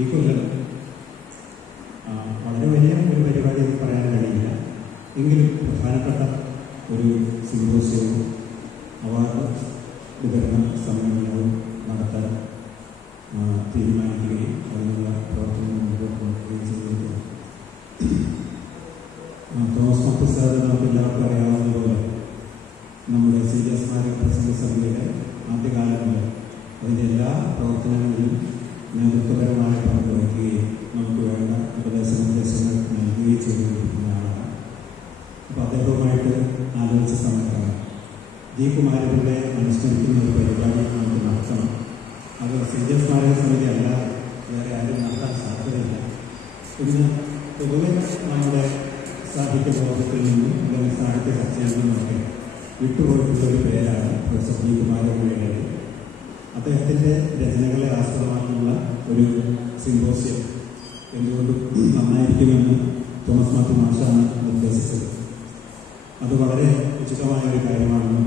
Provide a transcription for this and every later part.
ഈ കൊല്ലം വളരെ വലിയ ഒരു പരിപാടി എന്ന് പറയാൻ കഴിയില്ല. എങ്കിലും പ്രധാനപ്പെട്ട ഒരു സിംപോസിയവും അവാർഡ് വിതരണ സമ്മേളനവും നടത്താൻ തീരുമാനിക്കുകയും അതിനുള്ള പ്രവർത്തനം മുന്നോട്ട് കൊണ്ടുപോവുകയും ചെയ്തിരിക്കുന്നു. തോമസ് മാത്യു സാറ് നമുക്ക് എല്ലാവർക്കും അറിയാവുന്നതുപോലെ നമ്മുടെ CJ സ്മാരക പ്രസംഗ സമിതിയുടെ ആദ്യകാലങ്ങളിൽ അതിൻ്റെ എല്ലാ പ്രവർത്തനങ്ങളിലും നേതൃത്വപരമായ പങ്ക് വഹിക്കുകയും നമുക്ക് വേണ്ട നിർദ്ദേശങ്ങൾ നൽകുകയും ചെയ്തുകൊണ്ടിരിക്കുന്ന ആളാണ്. അപ്പോൾ അദ്ദേഹവുമായിട്ട് ആലോചിച്ച സമയത്താണ് ജി കുമാരപിള്ളയെ അനുസ്മരിക്കുന്ന ഒരു പരിപാടി നമുക്ക് നടത്തണം. അത് CJ സ്മാരക സമിതി അല്ലാതെ വേറെ ആരും നടത്താൻ സാധ്യതയില്ല. ഇന്ന് പൊതുവെ നമ്മുടെ സാഹിത്യ ബോധത്തിൽ നിന്നും അല്ലെങ്കിൽ സാഹിത്യ ചർച്ചയിൽ നിന്നുമൊക്കെ വിട്ടുപോയിട്ടുള്ള ഒരു പേരാണ് പ്രൊഫസർ ജി കുമാരപിള്ളയുടേത്. അദ്ദേഹത്തിൻ്റെ രചനകളെ ആസ്പദമാക്കുന്ന ഒരു സിംപോസിയം എന്തുകൊണ്ടും നന്നായിരിക്കുമെന്ന് തോമസ് മാത്യു മാഷാണ് നിർദ്ദേശിച്ചത്. അത് വളരെ ഉചിതമായ ഒരു കാര്യമാണെന്നും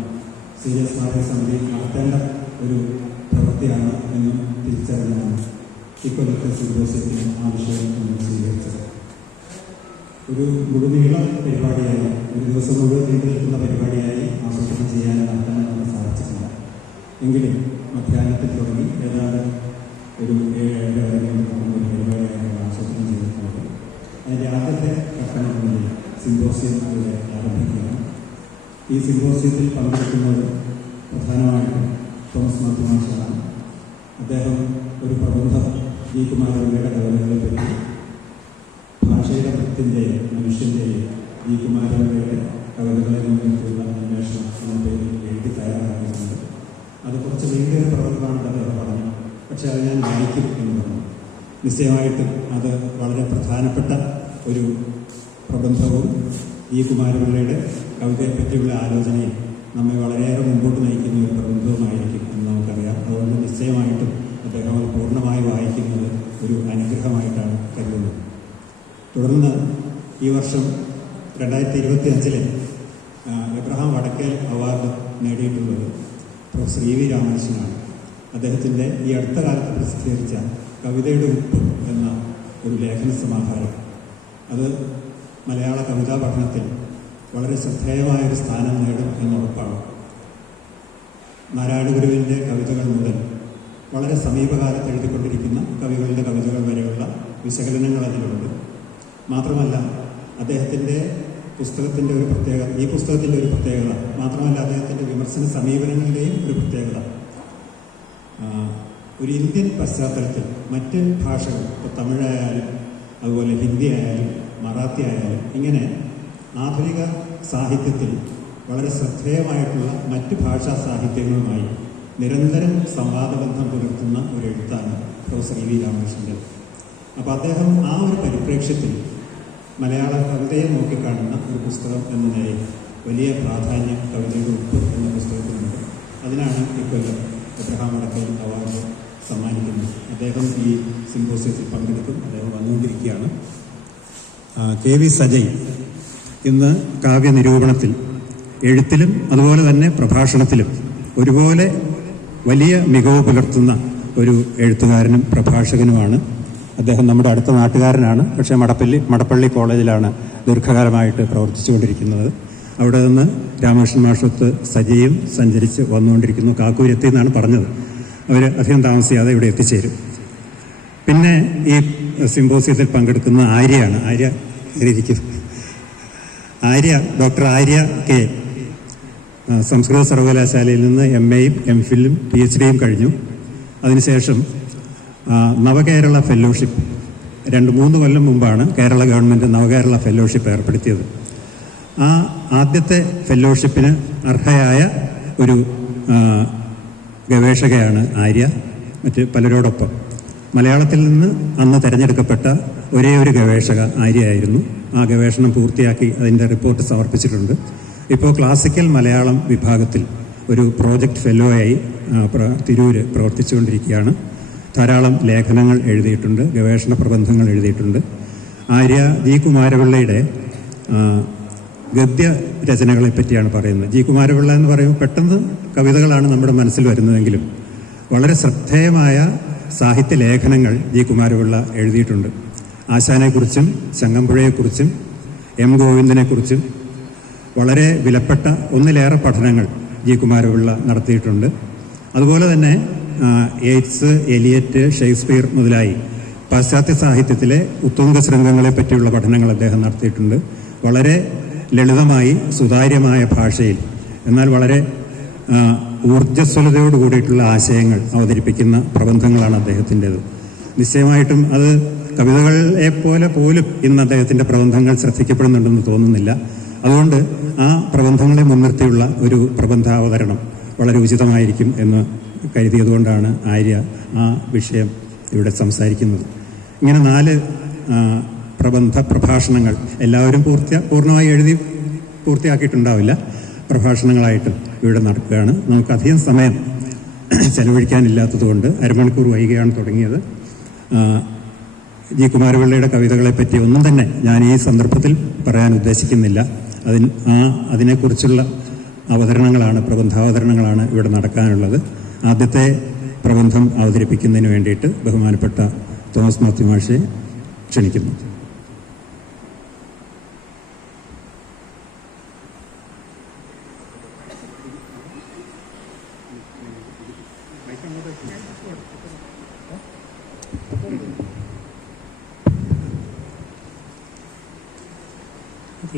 CJ സ്മാരക സമിതി നടത്തേണ്ട ഒരു പ്രവൃത്തിയാണ് എന്നും തിരിച്ചറിഞ്ഞാണ് ഇക്കൊല്ലത്തെ സിംപോസിയത്തിന് ആ വിഷയം നമ്മൾ സ്വീകരിച്ചത്. ഒരു മുഴുനീള പരിപാടിയായി, ഒരു ദിവസം മുഴുവൻ നീണ്ടു നിൽക്കുന്ന പരിപാടിയായി ആസൂത്രണം ചെയ്യാൻ നടത്താൻ നമുക്ക് സാധിച്ചിട്ടില്ല. എങ്കിലും മധ്യാഹ്നത്തിൽ തുടങ്ങി ഏതാണ്ട് ഒരു 7-8 വരെ നടക്കുന്ന ഒരു പരിപാടിയായി ആസൂത്രണം ചെയ്തിട്ടുള്ളത്. അതിൻ്റെ ആദ്യത്തെ ഘട്ടങ്ങളിൽ സിംപോസിയം ഇവിടെ ആരംഭിക്കുകയാണ്. ഈ സിംപോസിയത്തിൽ പങ്കെടുക്കുന്നത് പ്രധാനമായിട്ടും തോമസ് മാത്യു മാഷാണ്. അദ്ദേഹം ഒരു പ്രബന്ധം ജി കുമാരപിള്ളയുടെ കവിതകളെ പറ്റി ഭാഷയുടെ വൃത്തിൻ്റെയും മനുഷ്യൻ്റെയും ജി കുമാരപിള്ളയുടെ കവിതകളെ മുൻനിർത്തിയുള്ള അന്വേഷണം എന്ന പേരിൽ എഴുതി തയ്യാറാക്കിയിട്ടുണ്ട്. അത് കുറച്ച് നീണ്ടൊരു പ്രബന്ധമാണെന്ന് അദ്ദേഹം പറഞ്ഞു. പക്ഷേ അത് ഞാൻ വായിക്കും എന്ന് പറഞ്ഞു. നിശ്ചയമായിട്ടും അത് വളരെ പ്രധാനപ്പെട്ട ഒരു പ്രബന്ധവും ജി കുമാരപിള്ളയുടെ കവിതയെപ്പറ്റിയുള്ള ആലോചനയും നമ്മെ വളരെയേറെ മുമ്പോട്ട് നയിക്കുന്ന ഒരു പ്രബന്ധവുമായിരിക്കും എന്ന് നമുക്കറിയാം. അതുകൊണ്ട് നിശ്ചയമായിട്ടും അദ്ദേഹം അത് പൂർണ്ണമായി വായിക്കുന്നത് ഒരു അനുഗ്രഹമായിട്ടാണ് കരുതുന്നത്. തുടർന്ന് ഈ വർഷം 2025 എബ്രഹാം വടക്കേൽ അവാർഡ് നേടിയിട്ടുള്ളത് പ്രൊഫസർ EV രാമകൃഷ്ണനാണ്. അദ്ദേഹത്തിൻ്റെ ഈ അടുത്ത കാലത്ത് പ്രസിദ്ധീകരിച്ച കവിതയുടെ ഉപ്പ് എന്ന ഒരു ലേഖന സമാഹാരം, അത് മലയാള കവിതാ പഠനത്തിൽ വളരെ ശ്രദ്ധേയമായൊരു സ്ഥാനം നേടും എന്നുറപ്പാണ്. നാരായണ ഗുരുവിൻ്റെ കവിതകൾ മുതൽ വളരെ സമീപകാലത്ത് എഴുതിക്കൊണ്ടിരിക്കുന്ന കവികളുടെ കവിതകൾ വരെയുള്ള വിശകലനങ്ങൾ അതിലുണ്ട്. മാത്രമല്ല അദ്ദേഹത്തിൻ്റെ പുസ്തകത്തിൻ്റെ ഒരു പ്രത്യേകത, ഈ പുസ്തകത്തിൻ്റെ ഒരു പ്രത്യേകത മാത്രമല്ല, അദ്ദേഹത്തിൻ്റെ വിമർശന സമീപനങ്ങളുടെയും ഒരു പ്രത്യേകത, ഒരു ഇന്ത്യൻ പശ്ചാത്തലത്തിൽ മറ്റ് ഭാഷകൾ, ഇപ്പോൾ തമിഴായാലും അതുപോലെ ഹിന്ദി ആയാലും മറാത്തി ആയാലും ഇങ്ങനെ ആധുനിക സാഹിത്യത്തിൽ വളരെ ശ്രദ്ധേയമായിട്ടുള്ള മറ്റ് ഭാഷാ സാഹിത്യങ്ങളുമായി നിരന്തരം സംവാദബന്ധം പുലർത്തുന്ന ഒരു എഴുത്താണ് പ്രൊഫസർ EV രാമകൃഷ്ണൻ്റെ. അപ്പോൾ അദ്ദേഹം ആ ഒരു പരിപ്രേക്ഷ്യത്തിൽ മലയാള കവിതയെ നോക്കിക്കാണുന്ന ഒരു പുസ്തകം എന്ന നിലയിൽ വലിയ പ്രാധാന്യം കവിതയുടെ ഉപ്പ് എന്ന പുസ്തകത്തിനുണ്ട്. അതിനാണ് ഇക്കൊല്ലം എബ്രഹാം വടക്കേൽ അവാർഡ് സമ്മാനിക്കുന്നത്. അദ്ദേഹം ഈ സിംപോസിയത്തിൽ പങ്കെടുക്കും. അദ്ദേഹം വന്നുകൊണ്ടിരിക്കുകയാണ്. KV സജയ് ഇന്ന് കാവ്യനിരൂപണത്തിൽ, എഴുത്തിലും അതുപോലെ തന്നെ പ്രഭാഷണത്തിലും ഒരുപോലെ വലിയ മികവ് പുലർത്തുന്ന ഒരു എഴുത്തുകാരനും പ്രഭാഷകനുമാണ്. അദ്ദേഹം നമ്മുടെ അടുത്ത നാട്ടുകാരനാണ്. പക്ഷേ മടപ്പള്ളി കോളേജിലാണ് ദീർഘകാലമായിട്ട് പ്രവർത്തിച്ചുകൊണ്ടിരിക്കുന്നത്. അവിടെ നിന്ന് രാമകൃഷ്ണൻ മാഷത്ത് സജയും സഞ്ചരിച്ച് വന്നുകൊണ്ടിരിക്കുന്നു. കാക്കൂരെത്തി എന്നാണ് പറഞ്ഞത്. അവർ അധികം താമസിയാതെ ഇവിടെ എത്തിച്ചേരും. പിന്നെ ഈ സിംപോസിയത്തിൽ പങ്കെടുക്കുന്ന ആര്യയാണ്. ഡോക്ടർ ആര്യ കെ സംസ്കൃത സർവകലാശാലയിൽ നിന്ന് MAയും MPhilഉം PhDയും കഴിഞ്ഞു. അതിനുശേഷം നവകേരള ഫെല്ലോഷിപ്പ് 2-3 കൊല്ലം മുമ്പാണ് കേരള ഗവൺമെൻറ് നവകേരള ഫെല്ലോഷിപ്പ് ഏർപ്പെടുത്തിയത്. ആ ആദ്യത്തെ ഫെല്ലോഷിപ്പിന് അർഹയായ ഒരു ഗവേഷകയാണ് ആര്യ. മറ്റ് പലരോടൊപ്പം മലയാളത്തിൽ നിന്ന് അന്ന് തിരഞ്ഞെടുക്കപ്പെട്ട ഒരേ ഒരു ഗവേഷക ആര്യയായിരുന്നു. ആ ഗവേഷണം പൂർത്തിയാക്കി അതിൻ്റെ റിപ്പോർട്ട് സമർപ്പിച്ചിട്ടുണ്ട്. ഇപ്പോൾ ക്ലാസിക്കൽ മലയാളം വിഭാഗത്തിൽ ഒരു പ്രോജക്റ്റ് ഫെല്ലോയായി തിരൂര് പ്രവർത്തിച്ചുകൊണ്ടിരിക്കുകയാണ്. ധാരാളം ലേഖനങ്ങൾ എഴുതിയിട്ടുണ്ട്, ഗവേഷണ പ്രബന്ധങ്ങൾ എഴുതിയിട്ടുണ്ട്. ആര്യ ജി കുമാരപിള്ളയുടെ ഗദ്യ രചനകളെ പറ്റിയാണ് പറയുന്നത്. ജി കുമാരപിള്ള എന്ന് പറയുമ്പോൾ പെട്ടെന്ന് കവിതകളാണ് നമ്മുടെ മനസ്സിൽ വരുന്നതെങ്കിലും വളരെ ശ്രദ്ധേയമായ സാഹിത്യ ലേഖനങ്ങൾ ജി കുമാരപിള്ള എഴുതിയിട്ടുണ്ട്. ആശാനെക്കുറിച്ചും ചങ്ങമ്പുഴയെക്കുറിച്ചും എം ഗോവിന്ദനെക്കുറിച്ചും വളരെ വിലപ്പെട്ട ഒന്നിലേറെ പഠനങ്ങൾ ജി കുമാരപിള്ള നടത്തിയിട്ടുണ്ട്. അതുപോലെ തന്നെ യേറ്റ്സ്, എലിയറ്റ്, ഷേക്സ്പിയർ മുതലായി പാശ്ചാത്യ സാഹിത്യത്തിലെ ഉത്തുംഗ ശൃംഗങ്ങളെ പറ്റിയുള്ള പഠനങ്ങൾ അദ്ദേഹം നടത്തിയിട്ടുണ്ട്. വളരെ ലളിതമായി സുതാര്യമായ ഭാഷയിൽ എന്നാൽ വളരെ ഊർജ്ജസ്വലതയോട് കൂടിയിട്ടുള്ള ആശയങ്ങൾ അവതരിപ്പിക്കുന്ന പ്രബന്ധങ്ങളാണ് അദ്ദേഹത്തിൻ്റേത്. നിശ്ചയമായിട്ടും അത് കവിതകളെ പോലെ പോലും ഇന്ന് അദ്ദേഹത്തിൻ്റെ പ്രബന്ധങ്ങൾ ശ്രദ്ധിക്കപ്പെടുന്നുണ്ടെന്ന് തോന്നുന്നില്ല. അതുകൊണ്ട് ആ പ്രബന്ധങ്ങളെ മുൻനിർത്തിയുള്ള ഒരു പ്രബന്ധാവതരണം വളരെ ഉചിതമായിരിക്കും എന്ന് കരുതിയതുകൊണ്ടാണ് ആര്യ ആ വിഷയം ഇവിടെ സംസാരിക്കുന്നത്. ഇങ്ങനെ 4 പ്രബന്ധ പ്രഭാഷണങ്ങൾ എല്ലാവരും പൂർണ്ണമായി എഴുതി പൂർത്തിയാക്കിയിട്ടുണ്ടാവില്ല. പ്രഭാഷണങ്ങളായിട്ട് ഇവിടെ നടക്കുകയാണ്. നമുക്കധികം സമയം ചെലവഴിക്കാനില്ലാത്തതുകൊണ്ട് അരമണിക്കൂർ വൈകിയാണ് തുടങ്ങിയത്. ജി കുമാരപിള്ളയുടെ കവിതകളെപ്പറ്റി ഒന്നും തന്നെ ഞാൻ ഈ സന്ദർഭത്തിൽ പറയാൻ ഉദ്ദേശിക്കുന്നില്ല. അതിനെക്കുറിച്ചുള്ള അവതരണങ്ങളാണ്, പ്രബന്ധാവതരണങ്ങളാണ് ഇവിടെ നടക്കാനുള്ളത്. ആദ്യത്തെ പ്രബന്ധം അവതരിപ്പിക്കുന്നതിന് വേണ്ടിയിട്ട് ബഹുമാനപ്പെട്ട തോമസ് മാത്യു മാഷെ ക്ഷണിക്കുന്നു.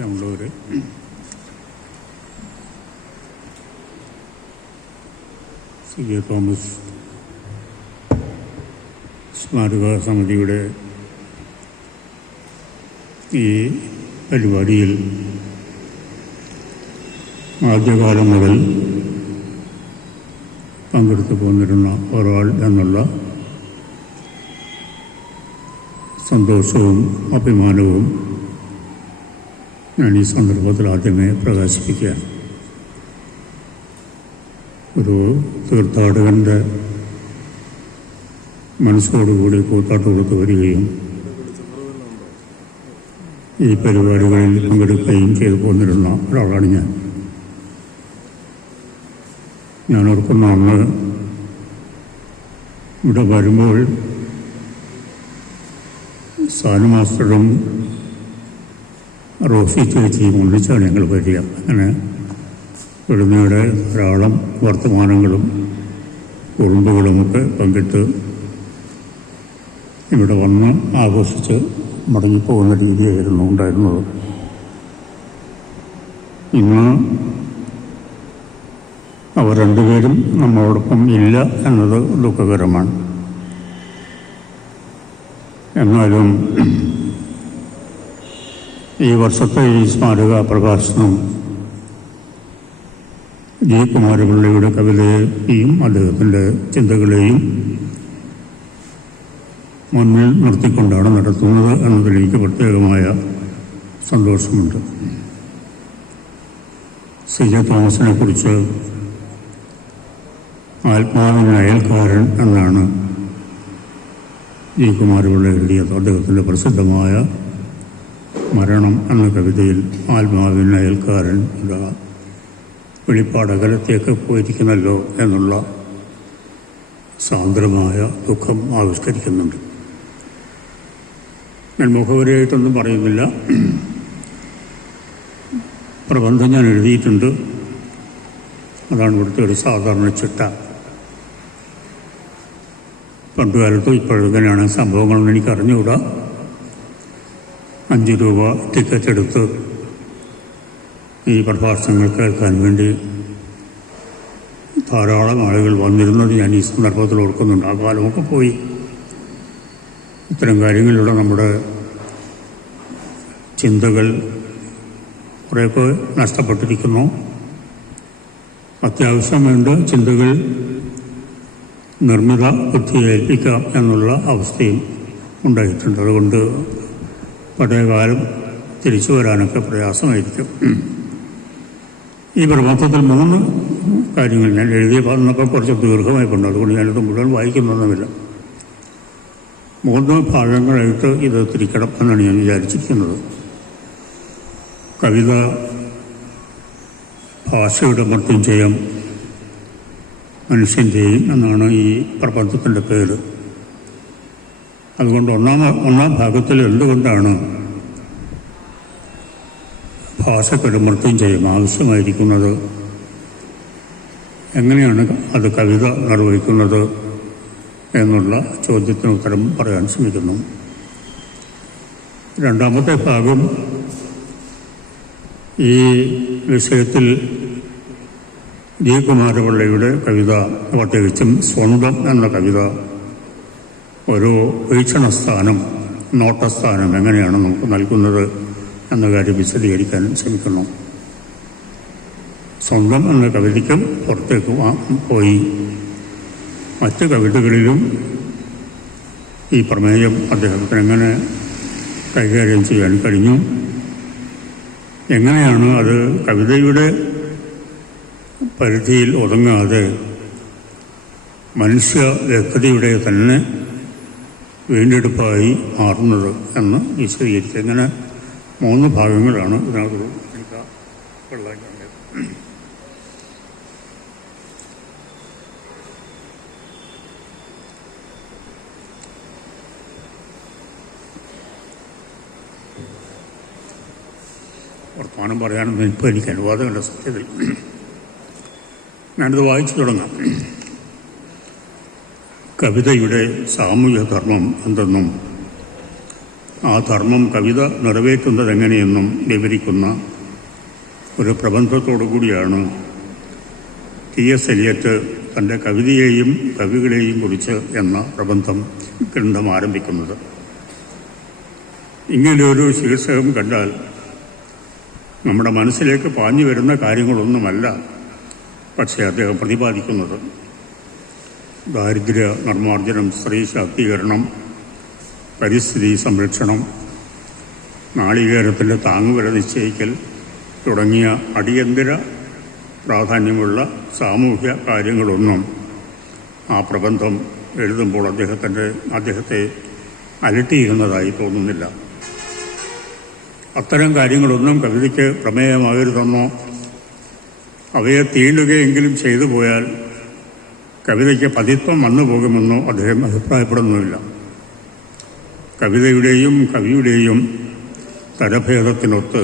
ഉള്ളവർ സി ജെ തോമസ് സ്മാരക സമിതിയുടെ ഈ പരിപാടിയിൽ ആദ്യകാലം മുതൽ പങ്കെടുത്തു പോന്നിരുന്ന ഒരാൾ എന്നുള്ള സന്തോഷവും അഭിമാനവും ഞാൻ ഈ സന്ദർഭത്തിൽ ആദ്യമേ പ്രകാശിപ്പിക്കുകയാണ്. ഒരു തീർത്ഥാടകൻ്റെ മനസ്സോടുകൂടി കൂത്താട്ട് കൊടുത്ത് വരികയും ഈ പരിപാടികളിൽ പങ്കെടുക്കുകയും ചെയ്തു പോന്നിരുന്ന ഒരാളാണ് ഞാൻ ഓർക്കുന്ന അന്ന് ഇവിടെ വരുമ്പോൾ സാനു മാസ്റ്ററും റോസി ചേച്ചിയും ഒന്നിച്ചാണ് ഞങ്ങൾ വരിക. അങ്ങനെ ഇവിടുന്നയുടെ ധാരാളം വർത്തമാനങ്ങളും കുറുമ്പുകളുമൊക്കെ പങ്കിട്ട് ഇവിടെ വന്ന് ആഘോഷിച്ച് മടങ്ങിപ്പോകുന്ന രീതിയായിരുന്നു ഉണ്ടായിരുന്നത്. ഇന്ന് അവർ രണ്ടുപേരും നമ്മളോടൊപ്പം ഇല്ല എന്നത് ദുഃഖകരമാണ്. എന്നാലും ഈ വർഷത്തെ ഈ സ്മാരക പ്രകാശനം ജി കുമാരപിള്ളയുടെ കവിതയെയും അദ്ദേഹത്തിൻ്റെ ചിന്തകളെയും മുന്നിൽ നിർത്തിക്കൊണ്ടാണ് നടത്തുന്നത് എന്നതിൽ എനിക്ക് പ്രത്യേകമായ സന്തോഷമുണ്ട്. സി ജെ തോമസിനെ കുറിച്ച് ആത്മാവിൻ്റെ അയൽക്കാരൻ എന്നാണ് ജി കുമാരപിള്ള എഴുതിയത്. അദ്ദേഹത്തിൻ്റെ പ്രസിദ്ധമായ മരണം എന്ന കവിതയിൽ ആത്മാവിൻ്റെ അയൽക്കാരൻ വെളിപ്പാടകലത്തേക്ക് പോയിരിക്കുന്നല്ലോ എന്നുള്ള സാന്ദ്രമായ ദുഃഖം ആവിഷ്കരിക്കുന്നുണ്ട്. ഞാൻ മുഖവരിയായിട്ടൊന്നും പറയുന്നില്ല. പ്രബന്ധം ഞാൻ എഴുതിയിട്ടുണ്ട്. അതാണ് ഇവിടുത്തെ ഒരു സാധാരണ ചിട്ട. പണ്ടുകാലത്തും ഇപ്പോഴെങ്ങനെയാണ് സംഭവങ്ങളെന്ന് എനിക്ക് അറിഞ്ഞുകൂടാ. 5 രൂപ ടിക്കറ്റ് എടുത്ത് ഈ പ്രഭാഷണങ്ങൾ കേൾക്കാൻ വേണ്ടി ധാരാളം ആളുകൾ വന്നിരുന്നത് ഞാൻ ഈ സന്ദർഭത്തിൽ ഓർക്കുന്നുണ്ട്. ആ കാലമൊക്കെ പോയി. ഇത്തരം കാര്യങ്ങളിലൂടെ നമ്മുടെ ചിന്തകൾ കുറേയൊക്കെ നഷ്ടപ്പെട്ടിരിക്കുന്നു. അത്യാവശ്യം വേണ്ട ചിന്തകൾ നിർമ്മിത ബുദ്ധിയെ ഏൽപ്പിക്കാം എന്നുള്ള അവസ്ഥയും ഉണ്ടായിട്ടുണ്ട്. അതുകൊണ്ട് പഴയ കാലം തിരിച്ചു വരാനൊക്കെ പ്രയാസമായിരിക്കും. ഈ പ്രബന്ധത്തിൽ 3 കാര്യങ്ങൾ ഞാൻ എഴുതിയ വന്നപ്പോൾ കുറച്ച് ദീർഘമായിട്ടുണ്ട്. അതുകൊണ്ട് ഞാനിത് മുഴുവൻ വായിക്കുന്നൊന്നുമില്ല. 3 ഭാഗങ്ങളായിട്ട് ഇത് തിരിക്കണം എന്നാണ് ഞാൻ വിചാരിച്ചിരിക്കുന്നത്. കവിത ഭാഷയുടെ മൃത്യുഞ്ജയം മനുഷ്യൻ്റെയും എന്നാണ് ഈ പ്രബന്ധത്തിൻ്റെ പേര്. അതുകൊണ്ട് ഒന്നാം ഭാഗത്തിൽ എന്തുകൊണ്ടാണ് ഭാഷയ്ക്കൊരു മൃത്യുഞ്ജയം ആവശ്യമായിരിക്കുന്നത്, എങ്ങനെയാണ് അത് കവിത നിർവഹിക്കുന്നത് എന്നുള്ള ചോദ്യത്തിന് ഉത്തരം പറയാൻ ശ്രമിക്കുന്നു. രണ്ടാമത്തെ ഭാഗം ഈ വിഷയത്തിൽ ജി കുമാരപിള്ളയുടെ കവിത, പ്രത്യേകിച്ചും സ്വന്തം എന്ന കവിത ഒരു വീക്ഷണസ്ഥാനം, നോട്ടസ്ഥാനം എങ്ങനെയാണ് നമുക്ക് നൽകുന്നത് എന്ന കാര്യം വിശദീകരിക്കാൻ ശ്രമിക്കുന്നു. സ്വന്തം എന്ന കവിതയ്ക്കും പുറത്തേക്ക് പോയി മറ്റ് കവിതകളിലും ഈ പ്രമേയം അദ്ദേഹത്തിന് എങ്ങനെ കൈകാര്യം ചെയ്യാൻ കഴിഞ്ഞു, എങ്ങനെയാണ് അത് കവിതയുടെ പരിധിയിൽ ഒതുങ്ങാതെ മനുഷ്യ വ്യക്തിയുടെ തന്നെ വീണ്ടെടുപ്പായി മാറുന്നത് എന്ന് വിശദീകരിക്കുക. ഇങ്ങനെ 3 ഭാഗങ്ങളാണ് ഇതിനകത്ത് ഉള്ളത്. വർത്തമാനം പറയാനൊന്നും ഇപ്പോൾ എനിക്ക് അനുവാദമുണ്ട്. സത്യത്തിൽ ഞാനിത് വായിച്ചു തുടങ്ങാം. കവിതയുടെ സാമൂഹ്യ ധർമ്മം എന്തെന്നും ആ ധർമ്മം കവിത നിറവേറ്റുന്നതെങ്ങനെയെന്നും വിവരിക്കുന്ന ഒരു പ്രബന്ധത്തോടു കൂടിയാണ് T.S. എലിയറ്റ് തൻ്റെ കവിതയെയും കവികളെയും കുറിച്ച് എന്ന ഗ്രന്ഥം ആരംഭിക്കുന്നത്. ഇങ്ങനെയൊരു ശീർഷകം കണ്ടാൽ നമ്മുടെ മനസ്സിലേക്ക് പാഞ്ഞു വരുന്ന കാര്യങ്ങളൊന്നുമല്ല പക്ഷേ അദ്ദേഹം പ്രതിപാദിക്കുന്നത്. ദാരിദ്ര്യ നിർമ്മാർജ്ജനം, സ്ത്രീ ശാക്തീകരണം, പരിസ്ഥിതി സംരക്ഷണം, നാളികേരത്തിൻ്റെ താങ്ങുവില നിശ്ചയിക്കൽ തുടങ്ങിയ അടിയന്തര പ്രാധാന്യമുള്ള സാമൂഹ്യ കാര്യങ്ങളൊന്നും ആ പ്രബന്ധം എഴുതുമ്പോൾ അദ്ദേഹത്തെ അലട്ടിയിരുന്നതായി തോന്നുന്നില്ല. അത്തരം കാര്യങ്ങളൊന്നും കവിതയ്ക്ക് പ്രമേയമാകരുതെന്നോ അവയെ തീണ്ടുകയെങ്കിലും ചെയ്തു പോയാൽ കവിതയ്ക്ക് പതിത്വം വന്നു പോകുമെന്നോ അദ്ദേഹം അഭിപ്രായപ്പെടുന്നുമില്ല. കവിതയുടെയും കവിയുടെയും തരഭേദത്തിനൊത്ത്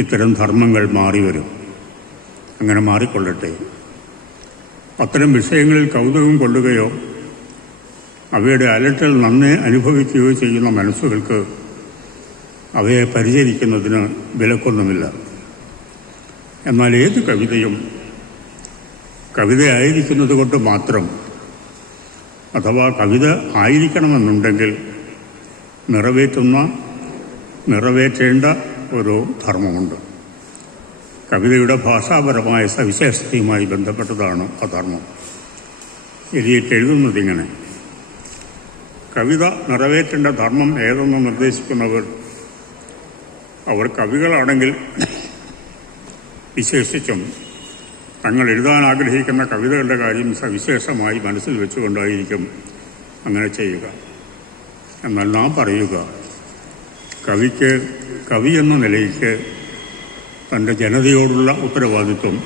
ഇത്തരം ധർമ്മങ്ങൾ മാറി വരും. അങ്ങനെ മാറിക്കൊള്ളട്ടെ. അത്തരം വിഷയങ്ങളിൽ കൗതുകം കൊള്ളുകയോ അവയുടെ അലട്ടൽ നന്നേ അനുഭവിക്കുകയോ ചെയ്യുന്ന മനസ്സുകൾക്ക് അവയെ പരിചരിക്കുന്നതിന് വിലക്കൊന്നുമില്ല. എന്നാൽ ഏത് കവിതയും കവിതയായിരിക്കുന്നത് കൊണ്ട് മാത്രം, അഥവാ കവിത ആയിരിക്കണമെന്നുണ്ടെങ്കിൽ നിറവേറ്റേണ്ട ഒരു ധർമ്മമുണ്ട്. കവിതയുടെ ഭാഷാപരമായ സവിശേഷതയുമായി ബന്ധപ്പെട്ടതാണ് ആ ധർമ്മം. എലിയറ്റ് എഴുതുന്നതിങ്ങനെ: കവിത നിറവേറ്റേണ്ട ധർമ്മം ഏതെന്ന് നിർദ്ദേശിക്കുന്നവർ അവർ കവികളാണെങ്കിൽ വിശേഷിച്ചും തങ്ങൾ എഴുതാൻ ആഗ്രഹിക്കുന്ന കവിതകളുടെ കാര്യം സവിശേഷമായി മനസ്സിൽ വെച്ചുകൊണ്ടായിരിക്കും അങ്ങനെ ചെയ്യുക. എന്നാൽ നാം പറയുക, കവി എന്ന നിലയ്ക്ക് തൻ്റെ ജനതയോടുള്ള ഉത്തരവാദിത്വം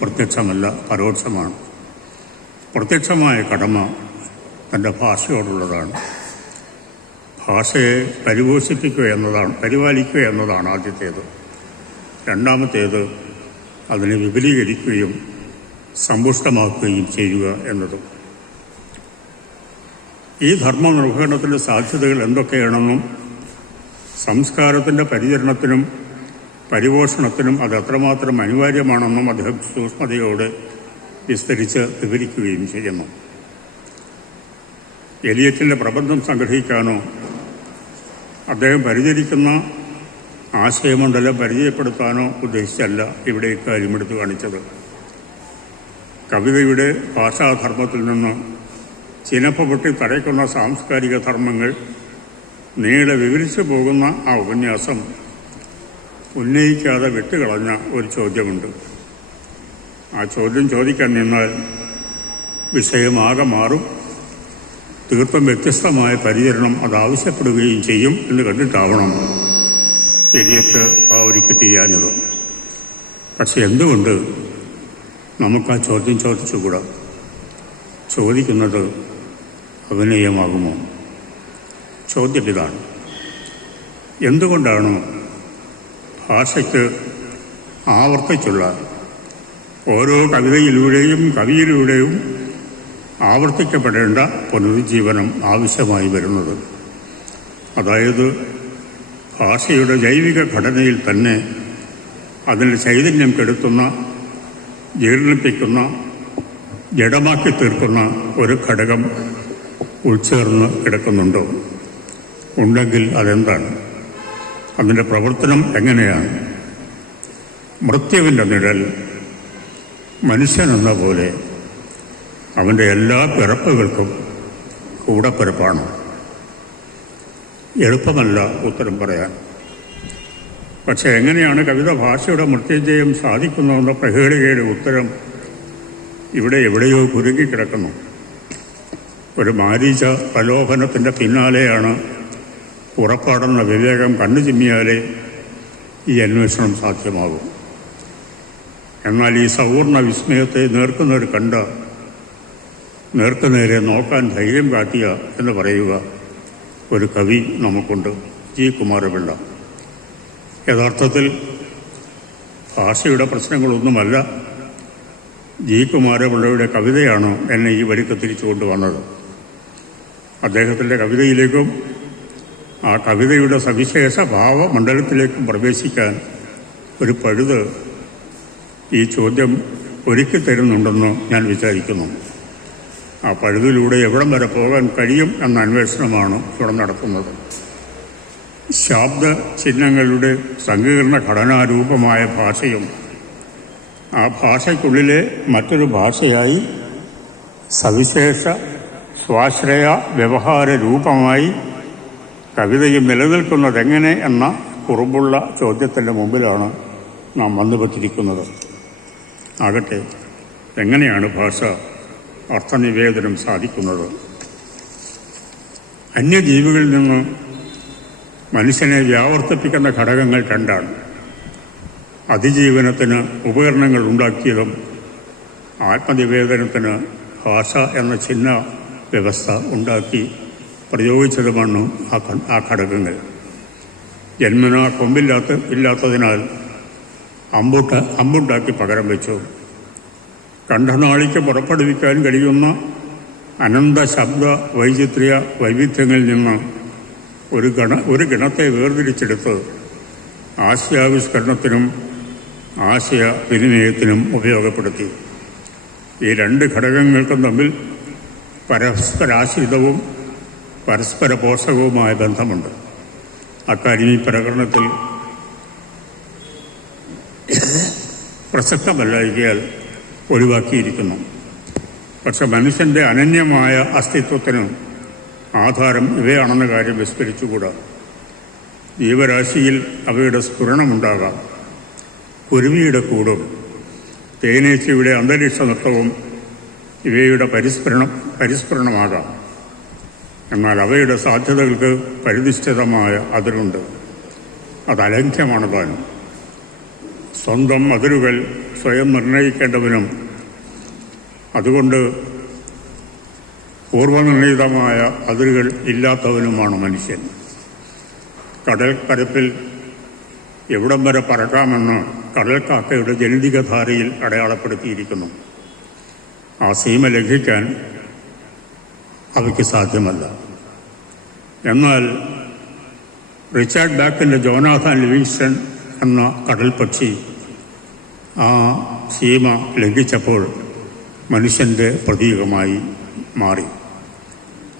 പ്രത്യക്ഷമല്ല, പരോക്ഷമാണ്. പ്രത്യക്ഷമായ കടമ തൻ്റെ ഭാഷയോടുള്ളതാണ്. ഭാഷയെ പരിപാലിക്കുക എന്നതാണ് ആദ്യത്തേത്. രണ്ടാമത്തേത് അതിനെ വിപുലീകരിക്കുകയും സമ്പുഷ്ടമാക്കുകയും ചെയ്യുക എന്നതും. ഈ ധർമ്മ നിർവഹണത്തിൻ്റെ സാധ്യതകൾ എന്തൊക്കെയാണെന്നും സംസ്കാരത്തിൻ്റെ പരിചരണത്തിനും പരിപോഷണത്തിനും അത് എത്രമാത്രം അനിവാര്യമാണെന്നും അദ്ദേഹം സൂക്ഷ്മതയോടെ വിസ്തരിച്ച് വിവരിക്കുകയും ചെയ്യുന്നു. എലിയറ്റിൻ്റെ പ്രബന്ധം സംഗ്രഹിക്കാനോ അദ്ദേഹം പരിചരിക്കുന്ന ആശയമണ്ഡലം പരിചയപ്പെടുത്താനോ ഉദ്ദേശിച്ചല്ല ഇവിടെ ഇക്കാര്യം എടുത്തു കാണിച്ചത്. കവിതയുടെ ഭാഷാധർമ്മത്തിൽ നിന്ന് ചിനപ്പുപൊട്ടി തടയ്ക്കുന്ന സാംസ്കാരിക ധർമ്മങ്ങൾ നീളെ വിവരിച്ചു പോകുന്ന ആ ഉപന്യാസം ഉന്നയിക്കാതെ വിട്ടുകളഞ്ഞ ഒരു ചോദ്യമുണ്ട്. ആ ചോദ്യം ചോദിക്കാൻ നിന്നാൽ വിഷയമാകെ മാറും. തീർത്തും വ്യത്യസ്തമായ പരിചരണം അതാവശ്യപ്പെടുകയും ചെയ്യും എന്ന് കണ്ടിട്ടാവണം എലിയറ്റ് ആ ഒരിക്കൽ ചെയ്യാഞ്ഞത്. പക്ഷെ എന്തുകൊണ്ട് നമുക്ക് ആ ചോദ്യം ചോദിച്ചുകൂടാ? ചോദിക്കുന്നത് അഭിനയമാകുമോ? ചോദ്യം ഇതാണ്: എന്തുകൊണ്ടാണ് ഭാഷയ്ക്ക് ആവർത്തിച്ചുള്ള ഓരോ കവിതയിലൂടെയും കവിയിലൂടെയും ആവർത്തിക്കപ്പെടേണ്ട പുനരുജ്ജീവനം ആവശ്യമായി വരുന്നത്? അതായത് ഭാഷയുടെ ജൈവിക ഘടനയിൽ തന്നെ അതിൻ്റെ ചൈതന്യം കെടുത്തുന്ന, ജീർണിപ്പിക്കുന്ന, ജഡമാക്കി തീർക്കുന്ന ഒരു ഘടകം ഉൾച്ചേർന്ന് കിടക്കുന്നുണ്ടോ? ഉണ്ടെങ്കിൽ അതെന്താണ്? അതിൻ്റെ പ്രവർത്തനം എങ്ങനെയാണ്? മൃത്യുവിൻ്റെ നിഴൽ മനുഷ്യനെന്ന പോലെ അവൻ്റെ എല്ലാ പിറപ്പുകൾക്കും കൂടപ്പിറപ്പാണ്. എളുപ്പമല്ല ഉത്തരം പറയാൻ. പക്ഷെ എങ്ങനെയാണ് കവിത ഭാഷയുടെ മൃത്യുഞ്ജയം സാധിക്കുന്നതെന്ന പ്രഹേളികയുടെ ഉത്തരം ഇവിടെ എവിടെയോ കുരുങ്ങിക്കിടക്കുന്നു. ഒരു മാരീച പ്രലോഭനത്തിൻ്റെ പിന്നാലെയാണ് പുറപ്പാടുന്ന വിവേകം കണ്ണു ചിമ്മിയാലേ ഈ അന്വേഷണം സാധ്യമാകും. എന്നാൽ ഈ സൗവർണ വിസ്മയത്തെ നേർക്കുന്നവർ കണ്ട, നേർക്കുനേരെ നോക്കാൻ ധൈര്യം കാട്ടിയ എന്ന് പറയുക ഒരു കവി നമുക്കുണ്ട്, ജി കുമാരപിള്ള. യഥാർത്ഥത്തിൽ ഭാഷയുടെ പ്രശ്നങ്ങളൊന്നുമല്ല ജി കുമാരപിള്ളയുടെ കവിതയാണ് എന്നെ ഈ വഴിക്ക് തിരിച്ചു കൊണ്ടുവന്നത്. അദ്ദേഹത്തിൻ്റെ കവിതയിലേക്കും ആ കവിതയുടെ സവിശേഷ ഭാവമണ്ഡലത്തിലേക്കും പ്രവേശിക്കാൻ ഒരു പഴുത് ഈ ചോദ്യം ഒരുക്കി തരുന്നുണ്ടെന്ന് ഞാൻ വിചാരിക്കുന്നു. ആ പഴുതിലൂടെ എവിടം വരെ പോകാൻ കഴിയും എന്ന അന്വേഷണമാണ് ഇവിടെ നടത്തുന്നത്. ശബ്ദ ചിഹ്നങ്ങളുടെ സങ്കീർണ ഘടനാരൂപമായ ഭാഷയും ആ ഭാഷയ്ക്കുള്ളിലെ മറ്റൊരു ഭാഷയായി സവിശേഷ സ്വാശ്രയ വ്യവഹാര രൂപമായി കവിതയും നിലനിൽക്കുന്നതെങ്ങനെ എന്ന കുറുമ്പുള്ള ചോദ്യത്തിൻ്റെ മുമ്പിലാണ് നാം വന്നുപെട്ടിരിക്കുന്നത്. ആകട്ടെ, എങ്ങനെയാണ് ഭാഷ അർത്ഥനിവേദനം സാധിക്കുന്നത്? അന്യജീവികളിൽ നിന്ന് മനുഷ്യനെ വ്യാവർത്തിപ്പിക്കുന്ന ഘടകങ്ങൾ രണ്ടാണ്. അതിജീവനത്തിന് ഉപകരണങ്ങൾ ഉണ്ടാക്കിയതും ആത്മനിവേദനത്തിന് ഭാഷ എന്ന ചിഹ്ന വ്യവസ്ഥ ഉണ്ടാക്കി പ്രയോഗിച്ചതുമാണ് ആ ഘടകങ്ങൾ. ജന്മന ഇല്ലാത്തതിനാൽ അമ്പുണ്ടാക്കി പകരം വെച്ചു. കണ്ഠനാളിക്ക് പുറപ്പെടുവിക്കാൻ കഴിയുന്ന അനന്ത ശബ്ദ വൈചിത്ര്യ വൈവിധ്യങ്ങളിൽ നിന്ന് ഒരു ഗണത്തെ വേർതിരിച്ചെടുത്ത് ആശയാവിഷ്കരണത്തിനും ആശയവിനിമയത്തിനും ഉപയോഗപ്പെടുത്തി. ഈ രണ്ട് ഘടകങ്ങൾക്കും തമ്മിൽ പരസ്പരാശ്രിതവും പരസ്പര പോഷകവുമായ ബന്ധമുണ്ട്. അക്കാര്യം ഈ പ്രകടനത്തിൽ പ്രസക്തമല്ലായികയാൽ ഒഴിവാക്കിയിരിക്കുന്നു. പക്ഷെ മനുഷ്യൻ്റെ അനന്യമായ അസ്തിത്വത്തിന് ആധാരം ഇവയാണെന്ന കാര്യം വിസ്തരിച്ചുകൂടാ. ജീവരാശിയിൽ അവയുടെ സ്ഫുരണമുണ്ടാകാം. കുരുവിയുടെ കൂടും തേനീച്ചയുടെ അന്തരീക്ഷ നൃത്തവും ഇവയുടെ പരിസ്ഫുരണമാകാം. എന്നാൽ അവയുടെ സാധ്യതകൾക്ക് പരിനിഷ്ഠിതമായ അതിരുണ്ട്. അത് അലംഘ്യമാണ് താനും. സ്വന്തം അതിരുകൾ സ്വയം നിർണയിക്കേണ്ടവനും അതുകൊണ്ട് പൂർവ്വനിർണീതമായ അതിരുകൾ ഇല്ലാത്തവനുമാണ് മനുഷ്യൻ. കടൽപ്പരപ്പിൽ എവിടം വരെ പറക്കാമെന്ന് കടൽക്കാക്കയുടെ ജനിതകധാരയിൽ അടയാളപ്പെടുത്തിയിരിക്കുന്നു. ആ സീമ ലംഘിക്കാൻ അവയ്ക്ക് സാധ്യമല്ല. എന്നാൽ റിച്ചാർഡ് ബാക്കിൻ്റെ ജോനാഥൻ ലിവിങ്സ്റ്റൺ എന്ന കടൽപക്ഷി ആ സീമ ലംഘിച്ചപ്പോൾ മനുഷ്യൻ്റെ പ്രതീകമായി മാറി.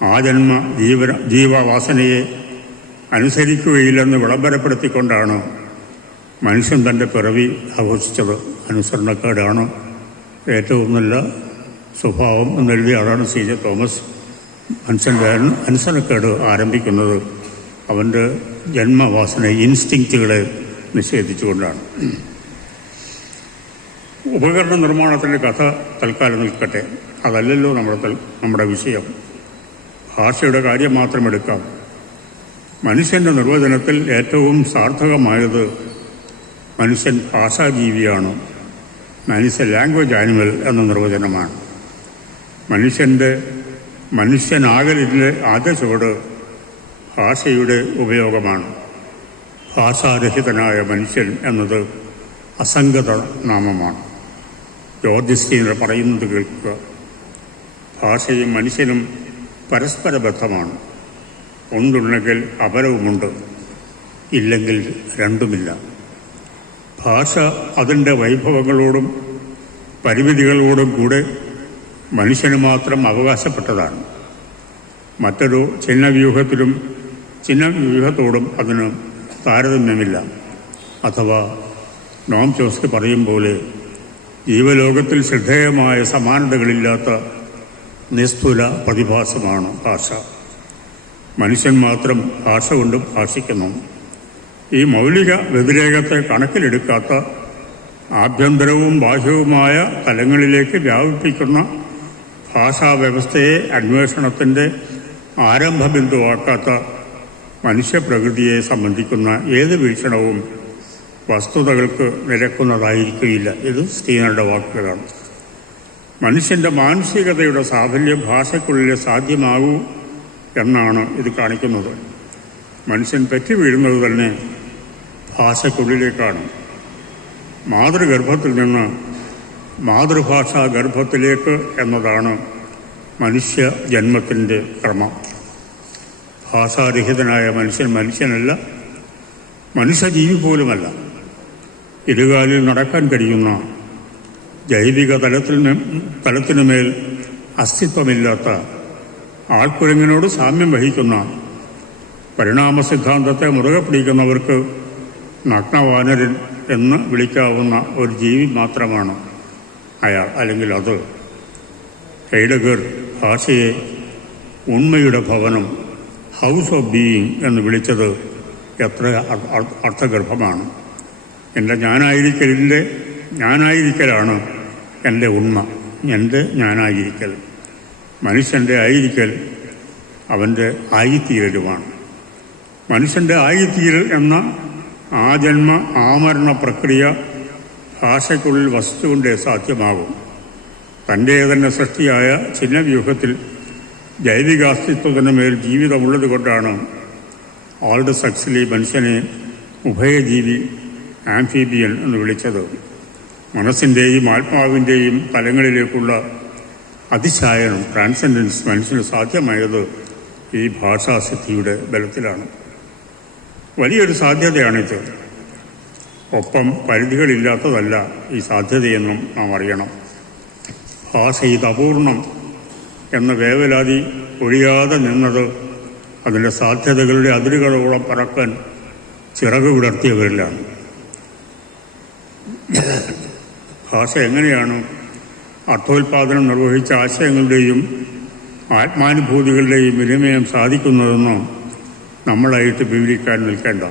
ആ ജന്മ ജീവവാസനയെ അനുസരിക്കുകയില്ലെന്ന് വിളംബരപ്പെടുത്തിക്കൊണ്ടാണ് മനുഷ്യൻ തൻ്റെ പിറവി ആഘോഷിച്ചത്. അനുസരണക്കേടാണ് ഏറ്റവും നല്ല സ്വഭാവം എന്നെഴുതിയ ആളാണ് സി ജെ തോമസ്. മനുഷ്യൻ്റെ അനുസരണക്കേട് ആരംഭിക്കുന്നത് അവൻ്റെ ജന്മവാസന ഇൻസ്റ്റിങ്ക്റ്റുകളെ നിഷേധിച്ചുകൊണ്ടാണ്. ഉപകരണ നിർമ്മാണത്തിൻ്റെ കഥ തൽക്കാലം നിൽക്കട്ടെ. അതല്ലല്ലോ നമ്മുടെ വിഷയം. ഭാഷയുടെ കാര്യം മാത്രം എടുക്കാം. മനുഷ്യൻ്റെ നിർവചനത്തിൽ ഏറ്റവും സാർത്ഥകമായത് മനുഷ്യൻ ഭാഷാജീവിയാണ്. മനുഷ്യ ലാംഗ്വേജ് ആനിമൽ എന്ന നിർവചനമാണ്. മനുഷ്യനാകലിൻ്റെ ആദ്യ ചുവട് ഭാഷയുടെ ഉപയോഗമാണ്. ഭാഷാരഹിതനായ മനുഷ്യൻ എന്നത് അസംഗത നാമമാണ്. ജോർജ് സ്റ്റീനർ പറയുന്നത് കേൾക്കുക: ഭാഷയും മനുഷ്യനും പരസ്പര ബദ്ധമാണ്. ഒന്നുണ്ടെങ്കിൽ അപരവുമുണ്ട്, ഇല്ലെങ്കിൽ രണ്ടുമില്ല. ഭാഷ അതിൻ്റെ വൈഭവങ്ങളോടും പരിമിതികളോടും കൂടെ മനുഷ്യന് മാത്രം അവകാശപ്പെട്ടതാണ്. മറ്റൊരു ചിഹ്നവ്യൂഹത്തോടും അതിന് താരതമ്യമില്ല. അഥവാ നോം ചോസ്കി പറയും പോലെ ജീവലോകത്തിൽ ശ്രദ്ധേയമായ സമാനതകളില്ലാത്ത നിസ്തുല പ്രതിഭാസമാണ് ഭാഷ. മനുഷ്യൻ മാത്രം ഭാഷ കൊണ്ട് ഭാഷിക്കുന്നു. ഈ മൗലിക വ്യതിരേകത്തെ കണക്കിലെടുക്കാത്ത ആഭ്യന്തരവും ബാഹ്യവുമായ തലങ്ങളിലേക്ക് വ്യാപിപ്പിക്കുന്ന ഭാഷാവ്യവസ്ഥയെ അന്വേഷണത്തിൻ്റെ ആരംഭബിന്ദുവാക്കാത്ത മനുഷ്യപ്രകൃതിയെ സംബന്ധിക്കുന്ന ഏത് വീക്ഷണവും വസ്തുതകൾക്ക് നിരക്കുന്നതായിരിക്കുകയില്ല. ഇത് സ്റ്റീനറുടെ വാക്കുകളാണ്. മനുഷ്യൻ്റെ മാനസികതയുടെ സാഫല്യം ഭാഷയ്ക്കുള്ളിൽ സാധ്യമാകൂ എന്നാണ് ഇത് കാണിക്കുന്നത്. മനുഷ്യൻ പറ്റി വീഴുന്നത് തന്നെ ഭാഷയ്ക്കുള്ളിലേക്കാണ്. മാതൃഗർഭത്തിൽ നിന്ന് മാതൃഭാഷാ ഗർഭത്തിലേക്ക് എന്നതാണ് മനുഷ്യ ജന്മത്തിൻ്റെ ക്രമം. ഭാഷാരഹിതനായ മനുഷ്യൻ മനുഷ്യനല്ല, മനുഷ്യജീവി പോലുമല്ല. ഇരുകാലിൽ നടക്കാൻ കഴിയുന്ന ജൈവിക തലത്തിനുമേൽ അസ്തിത്വമില്ലാത്ത ആൾക്കുരങ്ങിനോട് സാമ്യം വഹിക്കുന്ന പരിണാമ സിദ്ധാന്തത്തെ മുറുകെ പിടിക്കുന്നവർക്ക് നഗ്നവാനരൻ എന്ന് വിളിക്കാവുന്ന ഒരു ജീവി മാത്രമാണ് അയാൾ, അല്ലെങ്കിൽ അത്. ഹൈഡഗർ ഭാഷയെ ഉണ്മയുടെ ഭവനം, ഹൗസ് ഓഫ് ബീയിങ് എന്ന് വിളിച്ചത് എത്ര അർത്ഥഗർഭമാണ്. എൻ്റെ ഞാനായിരിക്കലാണ് എൻ്റെ ഉണ്മ, എൻ്റെ ഞാനായിരിക്കൽ. മനുഷ്യൻ്റെ ആയിരിക്കൽ അവൻ്റെ ആയിത്തീരലുമാണ്. മനുഷ്യൻ്റെ ആയിത്തീരൽ എന്ന ആജന്മ ആമരണ പ്രക്രിയ ഭാഷയ്ക്കുള്ളിൽ വസ്തുവിൻ്റെ സാധ്യമാകും. തൻ്റെ തന്നെ സൃഷ്ടിയായ ചിഹ്നവ്യൂഹത്തിൽ ജൈവികാസ്തിത്വത്തിന് മേൽ ജീവിതമുള്ളത് കൊണ്ടാണ് ആൾഡസ് ഹക്സ്ലി മനുഷ്യനെ ഉഭയജീവി, ആംഫീബിയൻ എന്ന് വിളിച്ചത്. മനസ്സിൻ്റെയും ആത്മാവിൻ്റെയും തലങ്ങളിലേക്കുള്ള അതിശായനം, ട്രാൻസെൻഡൻസ് മനുഷ്യന് സാധ്യമായത് ഈ ഭാഷാസിദ്ധിയുടെ ബലത്തിലാണ്. വലിയൊരു സാധ്യതയാണിത്. ഒപ്പം പരിധികളില്ലാത്തതല്ല ഈ സാധ്യതയെന്നും നാം അറിയണം. ഭാഷ ഇത് അപൂർണം എന്ന വേവലാതി ഒഴിയാതെ നിന്നത് അതിൻ്റെ സാധ്യതകളുടെ അതിരുകളോളം പറക്കാൻ ചിറക് വിടർത്തിയവരിലാണ്. ഭാഷ എങ്ങനെയാണ് അർത്ഥോൽപാദനം നിർവഹിച്ച ആശയങ്ങളുടെയും ആത്മാനുഭൂതികളുടെയും വിനിമയം സാധിക്കുന്നതെന്നോ നമ്മളായിട്ട് വിവരിക്കാൻ നിൽക്കേണ്ട.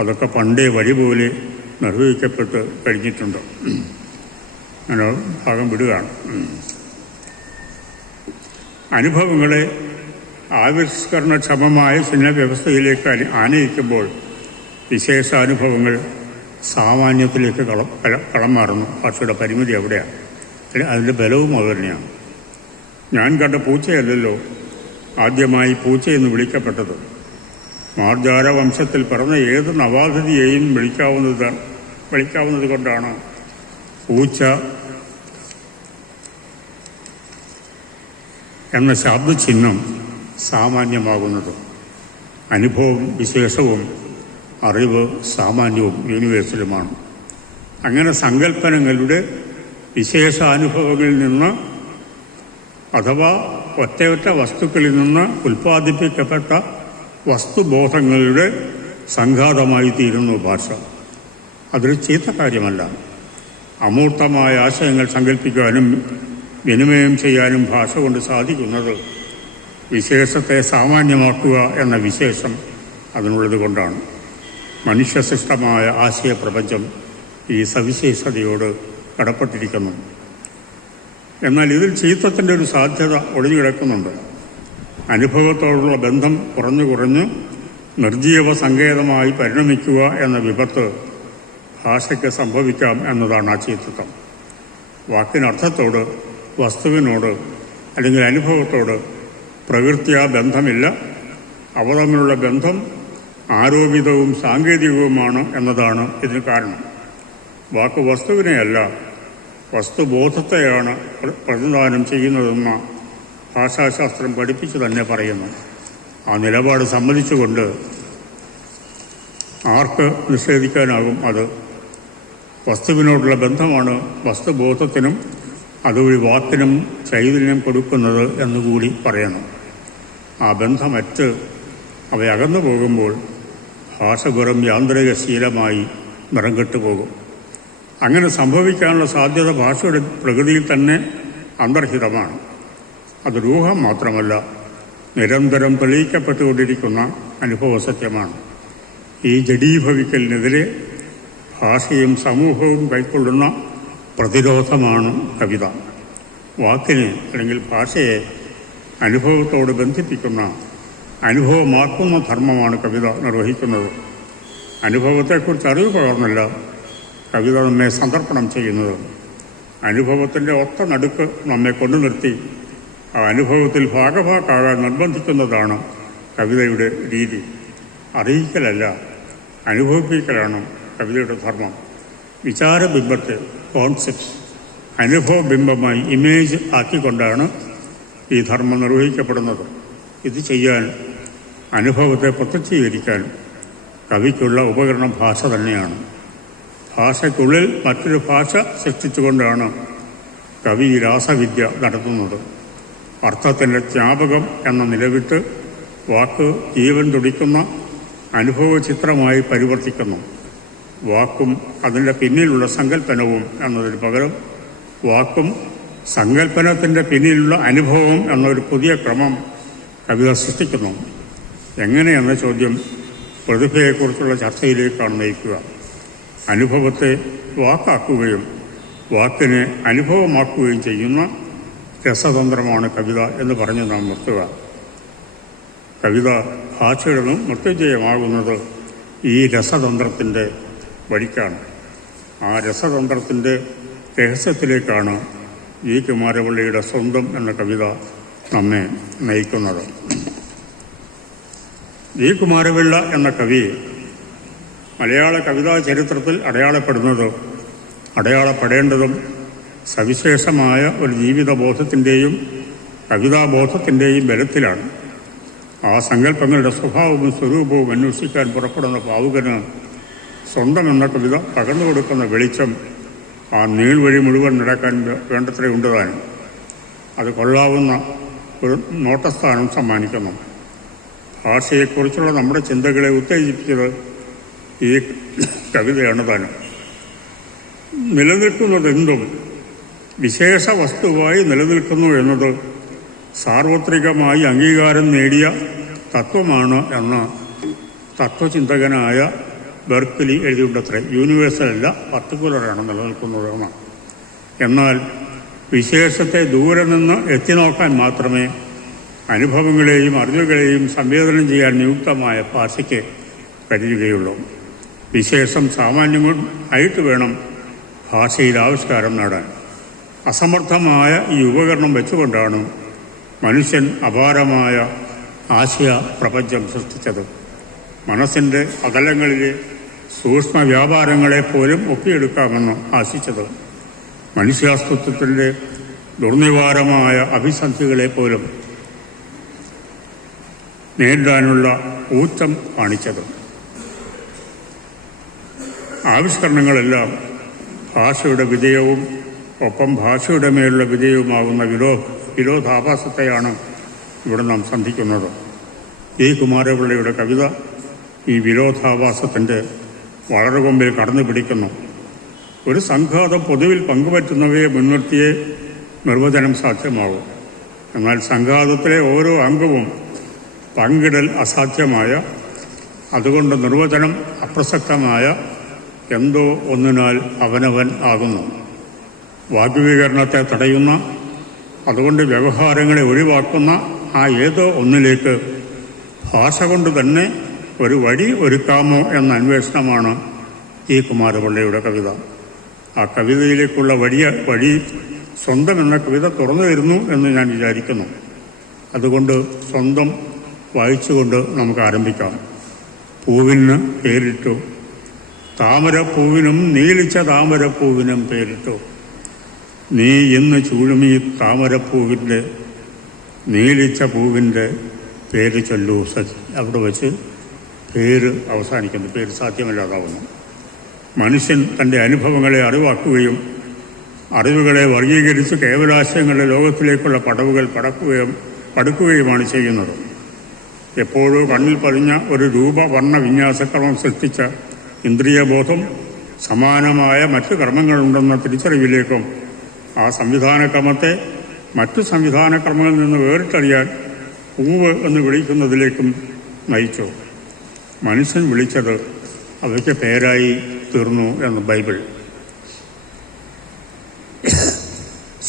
അതൊക്കെ പണ്ടേ വഴി പോലെ നിർവഹിക്കപ്പെട്ട് കഴിഞ്ഞിട്ടുണ്ട്. അങ്ങനെ ഭാഗം വിടുകയാണ്. അനുഭവങ്ങളെ ആവിഷ്കരണക്ഷമമായ ചിഹ്നവ്യവസ്ഥയിലേക്ക് ആനയിക്കുമ്പോൾ വിശേഷാനുഭവങ്ങൾ സാമാന്യത്തിലേക്ക് കളം മാറുന്നു. ഭാഷയുടെ പരിമിതി അവിടെയാണ്. അതിൻ്റെ ബലവും അത് തന്നെയാണ്. ഞാൻ കണ്ട പൂച്ചയല്ലല്ലോ ആദ്യമായി പൂച്ചയെന്ന് വിളിക്കപ്പെട്ടത്. മാർജാര വംശത്തിൽ പിറന്ന ഏത് നവാതിഥിയെയും വിളിക്കാവുന്നത് കൊണ്ടാണ് പൂച്ച എന്ന ശബ്ദചിഹ്നം സാമാന്യമാകുന്നത്. അനുഭവം വിശേഷവും അറിവ് സാമാന്യവും യൂണിവേഴ്സലുമാണ്. അങ്ങനെ സങ്കല്പനങ്ങളുടെ വിശേഷാനുഭവങ്ങളിൽ നിന്ന് അഥവാ ഒറ്റയൊറ്റ വസ്തുക്കളിൽ നിന്ന് ഉൽപ്പാദിപ്പിക്കപ്പെട്ട വസ്തുബോധങ്ങളുടെ സംഘാതമായി തീരുന്നു ഭാഷ. അതൊരു ചീത്ത കാര്യമല്ല. അമൂർത്തമായ ആശയങ്ങൾ സങ്കല്പിക്കാനും വിനിമയം ചെയ്യാനും ഭാഷ കൊണ്ട് സാധിക്കുന്നത് വിശേഷത്തെ സാമാന്യമാക്കുക എന്ന വിശേഷം അതിനുള്ളത് കൊണ്ടാണ്. മനുഷ്യസൃഷ്ടമായ ആശയപ്രപഞ്ചം ഈ സവിശേഷതയോട് കടപ്പെട്ടിരിക്കുന്നു. എന്നാൽ ഇതിൽ ചീത്തത്തിൻ്റെ ഒരു സാധ്യത ഒളിഞ്ഞുകിടക്കുന്നുണ്ട്. അനുഭവത്തോടുള്ള ബന്ധം കുറഞ്ഞു നിർജീവ സങ്കേതമായി പരിണമിക്കുക എന്ന വിപത്ത് ഭാഷയ്ക്ക് സംഭവിക്കാം എന്നതാണ് ആ ചീത്തത്വം. വാക്കിനർത്ഥത്തോട്, വസ്തുവിനോട് അല്ലെങ്കിൽ അനുഭവത്തോട് പ്രകൃത്യാ ബന്ധമില്ല, അവ തമ്മിലുള്ള ബന്ധം ആരോപിതവും സാങ്കേതികവുമാണ് എന്നതാണ് ഇതിന് കാരണം. വാക്ക് വസ്തുവിനെയല്ല, വസ്തുബോധത്തെയാണ് പ്രതിനിധാനം ചെയ്യുന്നതെന്ന് ഭാഷാശാസ്ത്രം പഠിപ്പിച്ചു തന്നെ പറയുന്നു. ആ നിലപാട് സമ്മതിച്ചുകൊണ്ട് ആർക്ക് നിഷേധിക്കാനാകും അത്? വസ്തുവിനോടുള്ള ബന്ധമാണ് വസ്തുബോധത്തിനും അതുവഴി വാക്കിനും ചൈതന്യം കൊടുക്കുന്നത് എന്നുകൂടി പറയണം. ആ ബന്ധമറ്റ് അവയകന്നു പോകുമ്പോൾ ഭാഷ വെറും യാന്ത്രിക ശീലമായി നിറം കെട്ടുപോകും. അങ്ങനെ സംഭവിക്കാനുള്ള സാധ്യത ഭാഷയുടെ പ്രകൃതിയിൽ തന്നെ അന്തർഹിതമാണ്. അത് രൂഹം മാത്രമല്ല, നിരന്തരം തെളിയിക്കപ്പെട്ടുകൊണ്ടിരിക്കുന്ന അനുഭവ സത്യമാണ്. ഈ ജഡീഭവിക്കലിനെതിരെ ഭാഷയും സമൂഹവും കൈക്കൊള്ളുന്ന പ്രതിരോധമാണ് കവിത. വാക്കിനെ അല്ലെങ്കിൽ ഭാഷയെ അനുഭവത്തോട് ബന്ധിപ്പിക്കുന്ന, അനുഭവമാക്കുന്ന ധർമ്മമാണ് കവിത നിർവഹിക്കുന്നത്. അനുഭവത്തെക്കുറിച്ച് അറിവ് പകർന്നല്ല കവിത നമ്മെ സന്ദർപ്പണം ചെയ്യുന്നത്. അനുഭവത്തിൻ്റെ ഒത്ത നടുക്ക് നമ്മെ കൊണ്ടു നിർത്തി ആ അനുഭവത്തിൽ ഭാഗഭാക്കാകാൻ നിർബന്ധിക്കുന്നതാണ് കവിതയുടെ രീതി. അറിയിക്കലല്ല, അനുഭവിപ്പിക്കലാണ് കവിതയുടെ ധർമ്മം. വിചാരബിംബത്തെ, കോൺസെപ്റ്റ്, അനുഭവബിംബമായി ഇമേജ് ആക്കിക്കൊണ്ടാണ് ഈ ധർമ്മം നിർവഹിക്കപ്പെടുന്നത്. ഇത് ചെയ്യാൻ, അനുഭവത്തെ പ്രത്യക്ഷീകരിക്കാൻ കവിക്കുള്ള ഉപകരണം ഭാഷ തന്നെയാണ്. ഭാഷയ്ക്കുള്ളിൽ മറ്റൊരു ഭാഷ സൃഷ്ടിച്ചുകൊണ്ടാണ് കവി രാസവിദ്യ നടത്തുന്നത്. അർത്ഥത്തിൻ്റെ ജ്ഞാപകം എന്ന നിലവിട്ട് വാക്ക് ജീവൻ തുടിക്കുന്ന അനുഭവ ചിത്രമായി പരിവർത്തിക്കുന്നു. വാക്കും അതിൻ്റെ പിന്നിലുള്ള സങ്കല്പനവും എന്നതിന് പകരം വാക്കും സങ്കല്പനത്തിൻ്റെ പിന്നിലുള്ള അനുഭവം എന്നൊരു പുതിയ ക്രമം കവിത സൃഷ്ടിക്കുന്നു. എങ്ങനെയെന്ന ചോദ്യം പ്രതിഭയെക്കുറിച്ചുള്ള ചർച്ചയിലേക്കാണ് നയിക്കുക. അനുഭവത്തെ വാക്കാക്കുകയും വാക്കിനെ അനുഭവമാക്കുകയും ചെയ്യുന്ന രസതന്ത്രമാണ് കവിത എന്ന് പറഞ്ഞ് നാം നിർത്തുക. കവിത ഭാഷയുടെ മൃത്യുഞ്ജയമാകുന്നത് ഈ രസതന്ത്രത്തിൻ്റെ വഴിക്കാണ്. ആ രസതന്ത്രത്തിൻ്റെ രഹസ്യത്തിലേക്കാണ് ജി കുമാരപിള്ളയുടെ സ്വന്തം എന്ന കവിത നമ്മെ നയിക്കുന്നത്. ജി കുമാരപിള്ള എന്ന കവി മലയാള കവിതാ ചരിത്രത്തിൽ അടയാളപ്പെടേണ്ടതും സവിശേഷമായ ഒരു ജീവിതബോധത്തിൻ്റെയും കവിതാബോധത്തിൻ്റെയും ബലത്തിലാണ്. ആ സങ്കല്പങ്ങളുടെ സ്വഭാവവും സ്വരൂപവും അന്വേഷിക്കാൻ പുറപ്പെടുന്ന ഭാവുകന് സ്വന്തം എന്ന കവിത പകർന്നു കൊടുക്കുന്ന വെളിച്ചം ആ നീൾവഴി മുഴുവൻ നടക്കാൻ വേണ്ടത്രയുണ്ട് താനും. അത് കൊള്ളാവുന്ന ഒരു നോട്ടസ്ഥാനം സമ്മാനിക്കുന്നു. ഭാഷയെക്കുറിച്ചുള്ള നമ്മുടെ ചിന്തകളെ ഉത്തേജിപ്പിച്ചത് ഈ കവിതയാണ് താനും. നിലനിൽക്കുന്നതെന്തും വിശേഷ വസ്തുവായി നിലനിൽക്കുന്നു എന്നത് സാർവത്രികമായി അംഗീകാരം നേടിയ തത്വമാണ് എന്ന് തത്വചിന്തകനായ ബെർക്ക്ലി എഴുതിയുണ്ടത്രേ. യൂണിവേഴ്സലല്ല, പർട്ടിക്കുലറാണ് നിലനിൽക്കുന്നതെന്ന്. എന്നാൽ വിശേഷത്തെ ദൂരെ നിന്ന് എത്തിനോക്കാൻ മാത്രമേ അനുഭവങ്ങളെയും അറിവുകളെയും സംവേദനം ചെയ്യാൻ നിയുക്തമായ ഭാഷയ്ക്ക് കഴിയുകയുള്ളൂ. വിശേഷം സാമാന്യമായിട്ട് വേണം ഭാഷയിൽ ആവിഷ്കാരം നേടാൻ. അസമർത്ഥമായ ഈ ഉപകരണം വെച്ചുകൊണ്ടാണ് മനുഷ്യൻ അപാരമായ ആശയ പ്രപഞ്ചം സൃഷ്ടിച്ചത്. മനസ്സിൻ്റെ അകലങ്ങളിലെ സൂക്ഷ്മ വ്യാപാരങ്ങളെപ്പോലും ഒപ്പിയെടുക്കാമെന്ന് ആശിച്ചത്. മനുഷ്യാസ്തിത്വത്തിൻ്റെ ദുർനിവാരമായ അഭിസന്ധികളെപ്പോലും നേരിടാനുള്ള ഊറ്റം കാണിച്ചത്. ആവിഷ്കരണങ്ങളെല്ലാം ഭാഷയുടെ വിജയവും ഒപ്പം ഭാഷയുടെ മേലുള്ള വിജയവുമാകുന്ന വിരോധാഭാസത്തെയാണ് ഇവിടെ നാം സന്ധിക്കുന്നത്. ഈ കുമാരപിള്ളയുടെ കവിത ഈ വിരോധാഭാസത്തിൻ്റെ വളർകൊമ്പിൽ കടന്നു പിടിക്കുന്നു. ഒരു സംഘാതം പൊതുവിൽ പങ്കുപറ്റുന്നവയെ മുൻനിർത്തിയേ നിർവചനം സാധ്യമാവും. എന്നാൽ സംഘാതത്തിലെ ഓരോ അംഗവും പങ്കിടൽ അസാധ്യമായ, അതുകൊണ്ട് നിർവചനം അപ്രസക്തമായ എന്തോ ഒന്നിനാൽ അവനവൻ ആകുന്നു. വാഗ്വികരണത്തെ തടയുന്ന, അതുകൊണ്ട് വ്യവഹാരങ്ങളെ ഒഴിവാക്കുന്ന ആ ഏതോ ഒന്നിലേക്ക് ഭാഷ കൊണ്ട് തന്നെ ഒരു വഴി ഒരുക്കാമോ എന്ന അന്വേഷണമാണ് ഈ കുമാരപിള്ളയുടെ കവിത. ആ കവിതയിലേക്കുള്ള വഴി സ്വന്തം എന്ന കവിത തുറന്നു തരുന്നു എന്ന് ഞാൻ വിചാരിക്കുന്നു. അതുകൊണ്ട് സ്വന്തം വായിച്ചുകൊണ്ട് നമുക്ക് ആരംഭിക്കാം. പൂവിന് പേരിട്ടു, താമരപ്പൂവിനും നീലിച്ച താമരപ്പൂവിനും പേരിട്ടു. നീ ഇന്ന് ചൂഴുമീ താമരപ്പൂവിൻ്റെ നീലിച്ച പൂവിൻ്റെ പേര് ചൊല്ലൂ സഖി. അവിടെ വെച്ച് പേര് അവസാനിക്കുന്നു, പേര് സാധ്യമല്ലാതാവുന്നു. മനുഷ്യൻ തൻ്റെ അനുഭവങ്ങളെ അറിവാക്കുകയും അറിവുകളെ വർഗീകരിച്ച് കേവലാശയങ്ങളുടെ ലോകത്തിലേക്കുള്ള പടവുകൾ പടുക്കുകയുമാണ് ചെയ്യുന്നത്. എപ്പോഴോ കണ്ണിൽ പതിഞ്ഞ ഒരു രൂപവർണ്ണ വിന്യാസക്രമം സൃഷ്ടിച്ച ഇന്ദ്രിയബോധം സമാനമായ മറ്റു കർമ്മങ്ങളുണ്ടെന്ന തിരിച്ചറിവിലേക്കും ആ സംവിധാനക്രമത്തെ മറ്റു സംവിധാനക്രമങ്ങളിൽ നിന്ന് വേറിട്ടറിയാൻ പൂവ് എന്ന് വിളിക്കുന്നതിലേക്കും നയിച്ചു. മനുഷ്യൻ വിളിച്ചത് അവയ്ക്ക് പേരായി തീർന്നു എന്ന് ബൈബിൾ.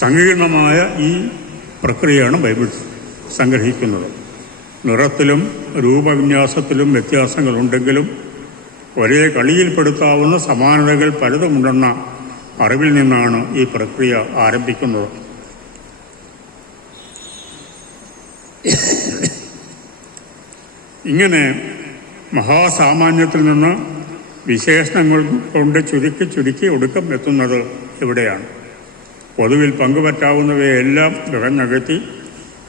സങ്കീർണമായ ഈ പ്രക്രിയയാണ് ബൈബിൾ സംഗ്രഹിക്കുന്നത്. നിറത്തിലും രൂപവിന്യാസത്തിലും വ്യത്യാസങ്ങളുണ്ടെങ്കിലും ഒരേ കളിയിൽപ്പെടുത്താവുന്ന സമാനതകൾ പലതുമുണ്ടെന്ന അറിവിൽ നിന്നാണ് ഈ പ്രക്രിയ ആരംഭിക്കുന്നത്. ഇങ്ങനെ മഹാസാമാന്യത്തിൽ നിന്ന് വിശേഷണങ്ങൾ കൊണ്ട് ചുരുക്കി ഒടുക്കം എത്തുന്നത് എവിടെയാണ്? പൊതുവിൽ പങ്കുപറ്റാവുന്നവയെല്ലാം വിറഞ്ഞകറ്റി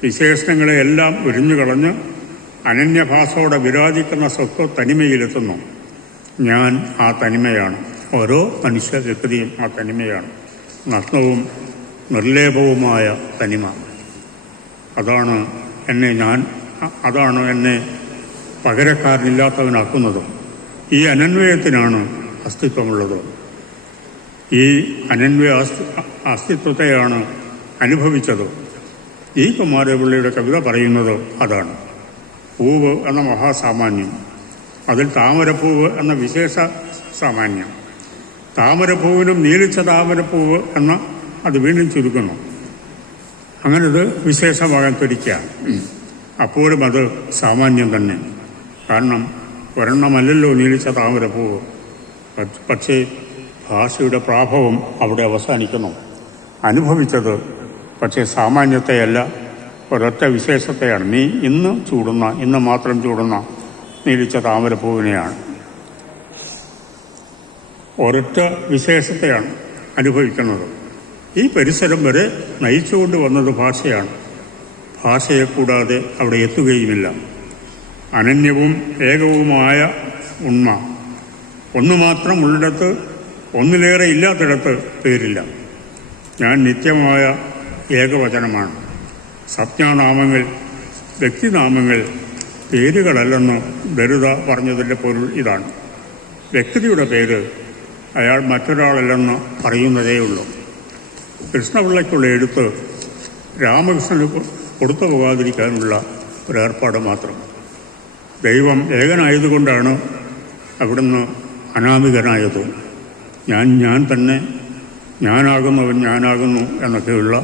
വിശേഷണങ്ങളെയെല്ലാം ഉരിഞ്ഞുകളഞ്ഞ് അനന്യഭാസോടെ വിരാജിക്കുന്ന സ്വത്വ തനിമയിലെത്തുന്നു. ഞാൻ ആ തനിമയാണ്. ഓരോ മനുഷ്യ വ്യക്തിയും ആ തനിമയാണ്. നഗ്നവും നിർലേപവുമായ തനിമ. അതാണ് എന്നെ പകരക്കാരനില്ലാത്തവനാക്കുന്നതും. ഈ അനന്വയത്തിനാണ് അസ്തിത്വമുള്ളത്. ഈ അനന്വയ അസ്തിത്വത്തെയാണ് അനുഭവിച്ചത്. ഈ കുമാരപിള്ളയുടെ കവിത പറയുന്നത് അതാണ്. പൂവ് എന്ന മഹാസാമാന്യം, അതിൽ താമരപ്പൂവ് എന്ന വിശേഷ സാമാന്യം. താമരപ്പൂവിനും നീലിച്ച താമരപ്പൂവ് എന്ന അത് വീണ്ടും ചുരുക്കുന്നു. അങ്ങനെ ഇത് വിശേഷമാകാൻ തുടിക്കുകയാണ്. അപ്പോഴും അത് സാമാന്യം തന്നെ. കാരണം ഒരെണ്ണമല്ലല്ലോ നീലിച്ച താമരപ്പൂവ്. പക്ഷേ ഭാഷയുടെ പ്രാഭവം അവിടെ അവസാനിക്കുന്നു. അനുഭവിച്ചത് പക്ഷേ സാമാന്യത്തെയല്ല, ഒരൊറ്റ വിശേഷത്തെയാണ്. നീ ഇന്ന് മാത്രം ചൂടുന്ന നീലിച്ച താമരപ്പൂവിനെയാണ്. ഒരൊറ്റ വിശേഷത്തെയാണ് അനുഭവിക്കുന്നത്. ഈ പരിസരം വരെ നയിച്ചുകൊണ്ട് വന്നത് ഭാഷയാണ്. ഭാഷയെ കൂടാതെ അവിടെ എത്തുകയുമില്ല. അനന്യവും ഏകവുമായ ഉണ്മ ഒന്നു മാത്രം ഉള്ളിടത്ത്, ഒന്നിലേറെ ഇല്ലാത്തിടത്ത് പേരില്ല. ഞാൻ നിത്യമായ ഏകവചനമാണ്. സംജ്ഞാനാമങ്ങൾ വ്യക്തിനാമങ്ങൾ പേരുകളല്ലെന്ന് ദരിദ്ര പറഞ്ഞതിൻ്റെ പൊരുൾ ഇതാണ്. വ്യക്തിയുടെ പേര് അയാൾ മറ്റൊരാളല്ലെന്ന് പറയുന്നതേയുള്ളൂ. കൃഷ്ണപിള്ളയ്ക്കുള്ള എഴുത്ത് രാമകൃഷ്ണന് കൊടുത്തു പോകാതിരിക്കാനുള്ള ഒരേർപ്പാട് മാത്രം. ദൈവം ഏകനായതുകൊണ്ടാണ് അവിടുന്ന് അനാമികനായത്. ഞാൻ തന്നെ, ഞാനാകുന്നവൻ ഞാനാകുന്നു എന്നൊക്കെയുള്ള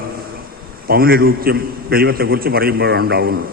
പൗനരൂപ്യം ദൈവത്തെക്കുറിച്ച് പറയുമ്പോഴാണ് ഉണ്ടാകുന്നത്.